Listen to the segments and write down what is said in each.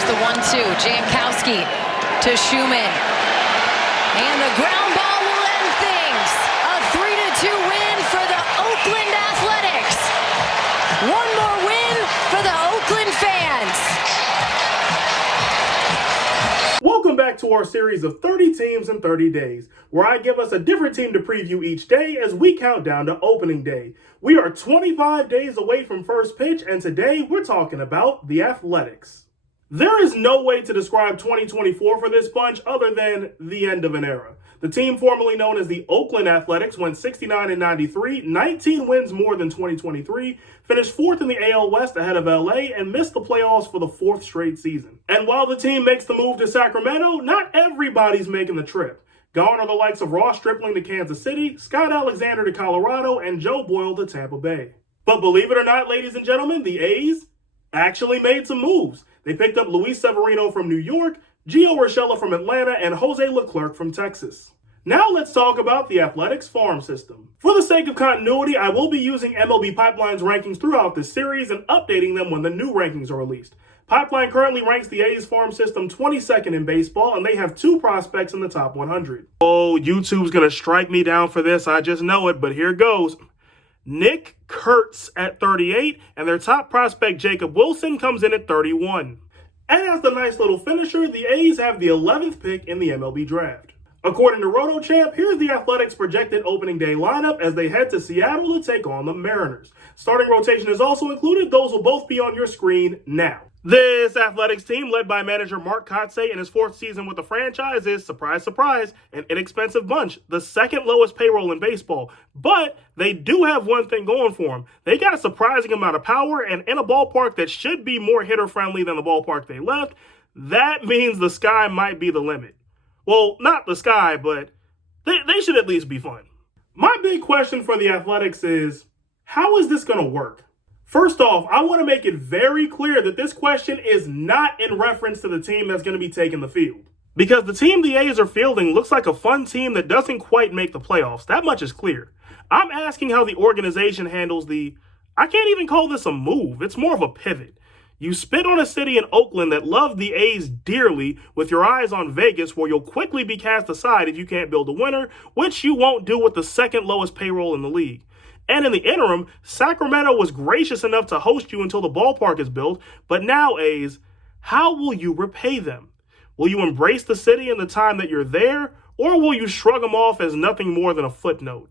Here's the 1-2. Jankowski to Schumann. And the ground ball will end things. A 3-2 win for the Oakland Athletics. One more win for the Oakland fans. Welcome back to our series of 30 teams in 30 days, where I give us a different team to preview each day as we count down to opening day. We are 25 days away from first pitch, and today we're talking about the Athletics. There is no way to describe 2024 for this bunch other than the end of an era. The team formerly known as the Oakland Athletics went 69-93, 19 wins more than 2023, finished fourth in the AL West ahead of LA, and missed the playoffs for the fourth straight season. And while the team makes the move to Sacramento, not everybody's making the trip. Gone are the likes of Ross Stripling to Kansas City, Scott Alexander to Colorado, and Joe Boyle to Tampa Bay. But believe it or not, ladies and gentlemen, the A's actually made some moves. They picked up Luis Severino from New York, Gio Urshela from Atlanta, and Jose Leclerc from Texas. Now let's talk about the Athletics farm system. For the sake of continuity, I will be using MLB Pipeline's rankings throughout this series and updating them when the new rankings are released. Pipeline currently ranks the A's farm system 22nd in baseball, and they have 2 prospects in the top 100. Oh, YouTube's gonna strike me down for this, I just know it, but here goes. Nick Kurtz at 38, and their top prospect Jacob Wilson comes in at 31. And as the nice little finisher, the A's have the 11th pick in the MLB draft. According to RotoChamp, here's the Athletics' projected opening day lineup as they head to Seattle to take on the Mariners. Starting rotation is also included. Those will both be on your screen now. This Athletics team, led by manager Mark Kotsay in his 4th season with the franchise, is, surprise, surprise, an inexpensive bunch, the second lowest payroll in baseball. But they do have one thing going for them. They got a surprising amount of power, and in a ballpark that should be more hitter-friendly than the ballpark they left, that means the sky might be the limit. Well, not the sky, but they should at least be fun. My big question for the Athletics is, how is this going to work? First off, I want to make it very clear that this question is not in reference to the team that's going to be taking the field. Because the team the A's are fielding looks like a fun team that doesn't quite make the playoffs. That much is clear. I'm asking how the organization handles I can't even call this a move. It's more of a pivot. You spit on a city in Oakland that loved the A's dearly with your eyes on Vegas, where you'll quickly be cast aside if you can't build a winner, which you won't do with the second lowest payroll in the league. And in the interim, Sacramento was gracious enough to host you until the ballpark is built, but now, A's, how will you repay them? Will you embrace the city in the time that you're there, or will you shrug them off as nothing more than a footnote?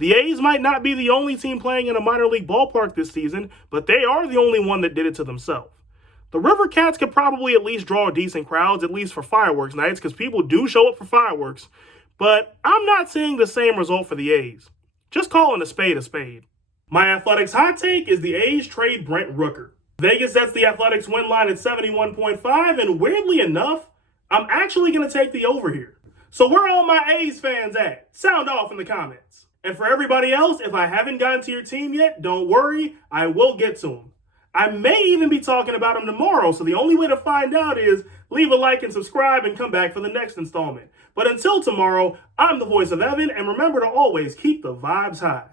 The A's might not be the only team playing in a minor league ballpark this season, but they are the only one that did it to themselves. The River Cats could probably at least draw decent crowds, at least for fireworks nights, because people do show up for fireworks, but I'm not seeing the same result for the A's. Just calling a spade a spade. My Athletics hot take is the A's trade Brent Rooker. Vegas sets the Athletics win line at 71.5, and weirdly enough, I'm actually going to take the over here. So where are all my A's fans at? Sound off in the comments. And for everybody else, if I haven't gotten to your team yet, don't worry, I will get to them. I may even be talking about them tomorrow, so the only way to find out is leave a like and subscribe and come back for the next installment. But until tomorrow, I'm the voice of Evan, and remember to always keep the vibes high.